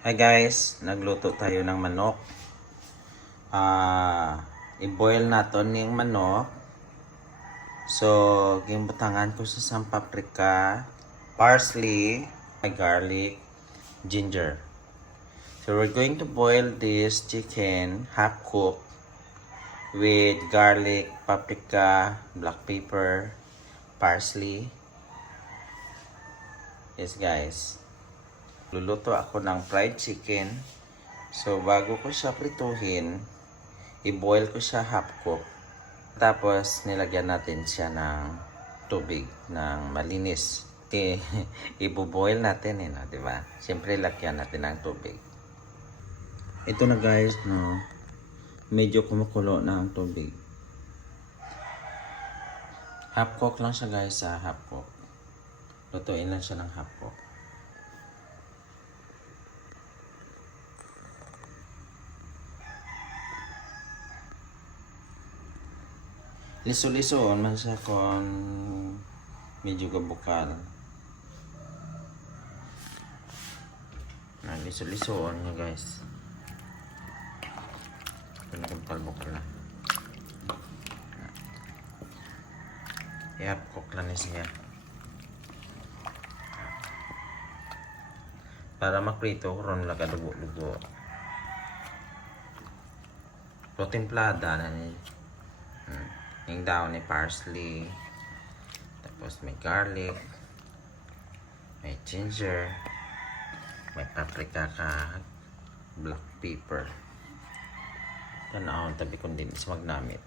Hi guys, nagluto tayo ng manok. I-boil natin yung manok. So, gimbutangan ko sa paprika, parsley, garlic, ginger. So, we're going to boil this chicken half cooked with garlic, paprika, black pepper, parsley. Yes guys. Luluto ako ng fried chicken. So, bago ko siya prituhin, i-boil ko siya half cook. Tapos, nilagyan natin siya ng tubig, ng malinis. I-boil natin no? Diba? Siyempre, lagyan natin ng tubig. Ito na guys, no? Medyo kumukulo na ang tubig. Half cook lang siya guys, half cook. Lutuin lang siya ng half cook. Liso-lisoon man siya kung medyo gabukal. Liso-lisoon niya guys. Kung nagabukal na. I-half-cook lang niya siya. Para makrito, ron lang kadugo-dugo. So, templada na niya. Yung daon ni parsley, tapos may garlic, may ginger, may paprika ka, black pepper. Tanaon tabi ko din is magnamit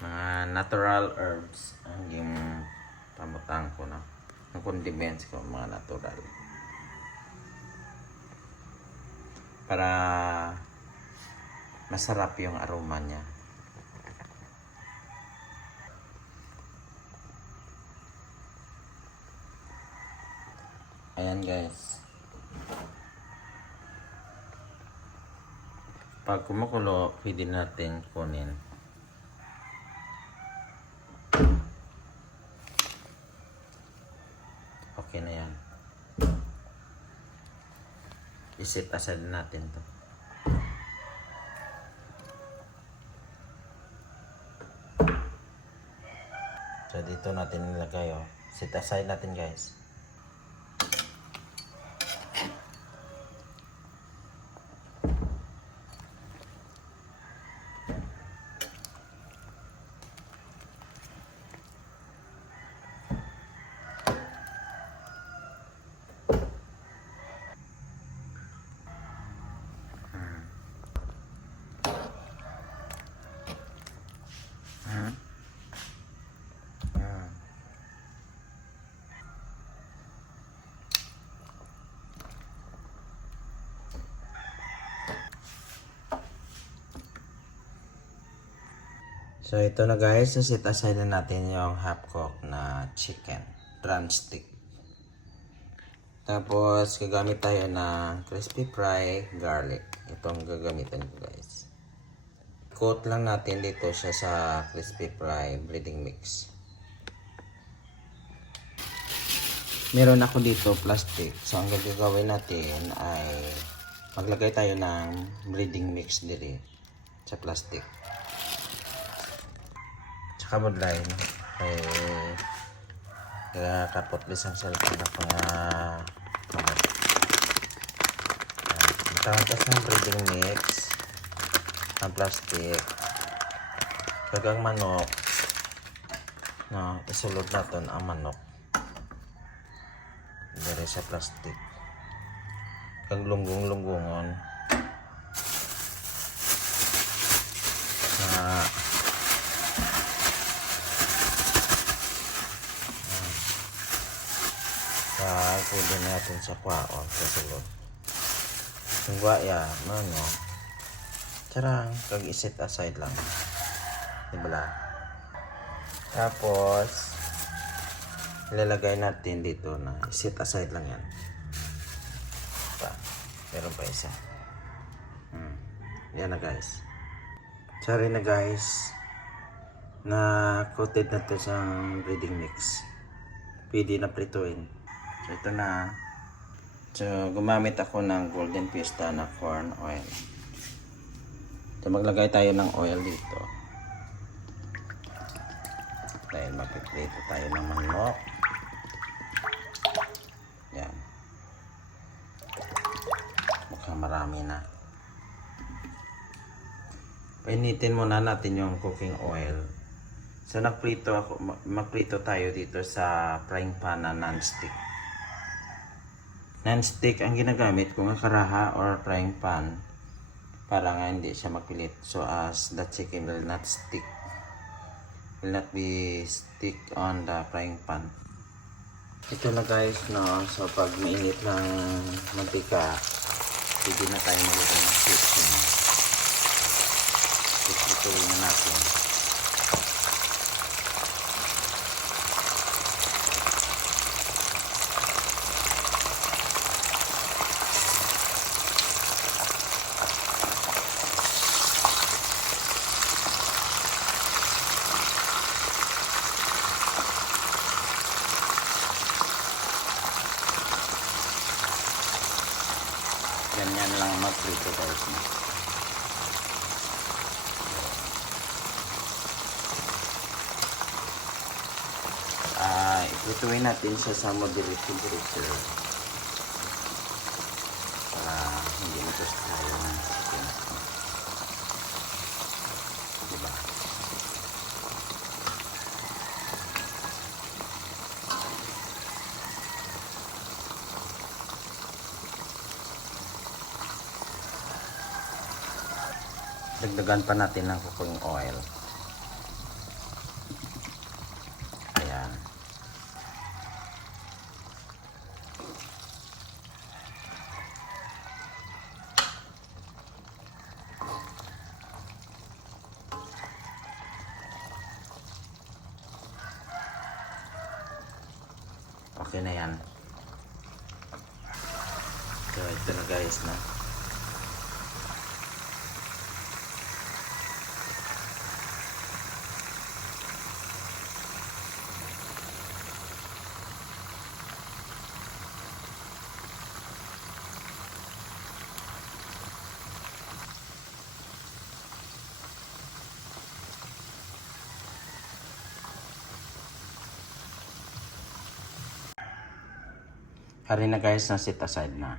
mga natural herbs ang yung pamutang ko na ang condiments ko mga natural para masarap yung aroma niya. Ayan guys. Pag kumukulo, pwede natin kunin. Okay na yan. I-set aside natin to. So, dito natin nilagay, oh. Set aside natin, guys. So, ito na guys. Set aside na natin yung half-cook na chicken. Drumstick. Tapos, gagamit tayo ng crispy fry garlic. Ito ang gagamitin ko guys. Coat lang natin dito siya sa crispy fry breading mix. Meron ako dito plastic. So, ang gagawin natin ay maglagay tayo ng breading mix dito sa plastic. Kamudlay no? Ay kapot bisang cellphone ako nga kamot. Tawagkas ng breading mix ng plastic kagang manok no, isulod natin ang manok dari sa plastic kag lunggong-lunggongon na pwede natin sa kwaon sa sulod yung guaya ano charang kag iset aside lang diba tapos ilalagay natin dito na iset aside lang yan meron pa isa yan na guys sorry na guys na coated na to sa breading mix pwede na prituin. So, So, ito na. So, gumamit ako ng Golden Fiesta na corn oil. So, maglagay tayo ng oil dito. Dahil magpiprito tayo ng manok. Yan. Mukhang marami na. Painitin muna natin yung cooking oil. So, magprito tayo dito sa frying pan na non-stick. Non-stick ang ginagamit kung karaha or frying pan para nga hindi siya mapilit. So as the chicken will not be stick on the frying pan. Ito na guys, no. So pag mainit ng mantika, pwede na tayo magluto ng chicken. Ituloy na natin. Ganyan lang mag-prito guys. Iprituin natin siya sa moderate temperature para hindi matos tayo ng chicken. Diba? Dagdagan pa natin ng cooking oil. Ayan. Okay na yan. So, ito na guys na. Hari na guys, na set aside na.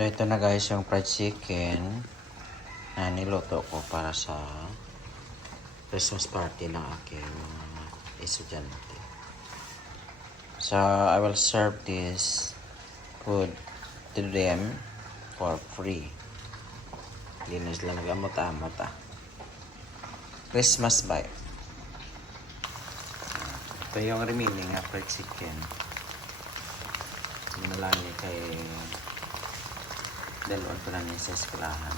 So ito na guys yung fried chicken na niluto ko para sa Christmas party ng aking mga estudyante. So I will serve this food to them for free. Hindi na sila nag-amot-amot Christmas vibe. Ito yung remaining na fried chicken. Malami kay dalawang pa lang sa eskwelahan.